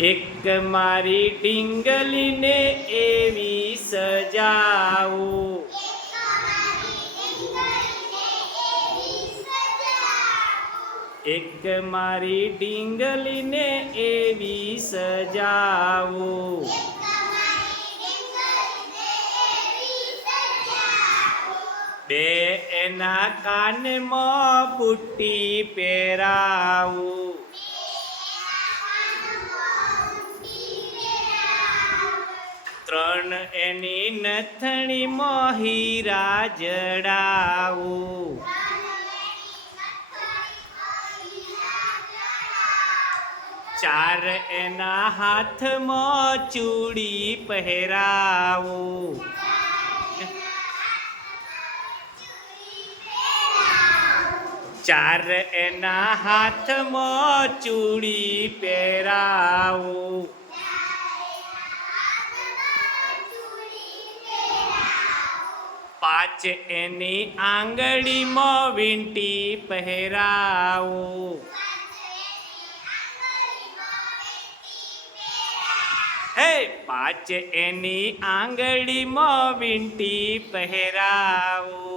એક મારી ઢીંગલીને એવી સજાવું, એક મારી ઢીંગલીને એવી સજાવું, બે એના કાનમાં બુટ્ટી પહેરાવું, ત્રણ એની નથણીમાં હીરા જડાવું, ચાર એના હાથમાં ચૂડી પહેરાવું, ચાર એના હાથમાં ચૂડી પહેરાવું, પાંચ એની આંગળીમાં વીંટી પહેરાવું, હે પાંચ એની આંગળીમાં વીંટી પહેરાવું,